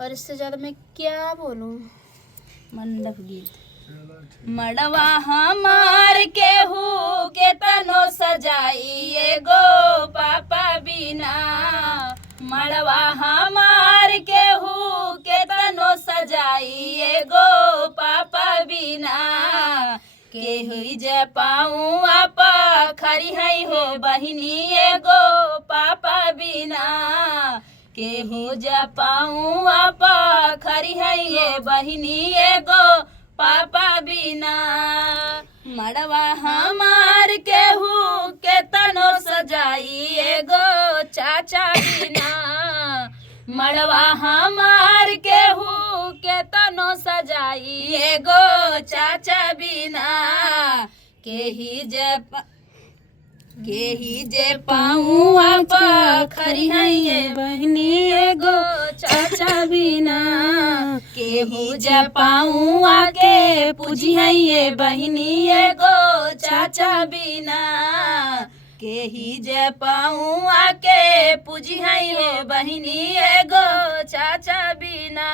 और इससे ज्यादा मैं क्या बोलूं। मंडप गीत। मड़वा हमार केहू के तनो सजाई एगो पापा बिना। मड़वा हमार केहू के तनो सजाई एगो पापा बिना। केहू जे पाऊँ आप खरी है हो बहिनी एगो पापा बिना। केहू जे पाऊँ आप खरी है ये बहिनी एगो पापा बिना। मड़वा हमार केहू के तनो सजाई एगो चाचा बिना। मड़वा हमार केहू के तनो सजाई एगो चाचा बिना। केही जे पाऊँ आप खरी है ये बहनी एगो चाचा बिना। केहू जे पाऊँ आके पूजी है ये बहनी एगो चाचा बिना। केही जे पाऊँ आके पूजी है ये बहनी एगो चाचा बिना।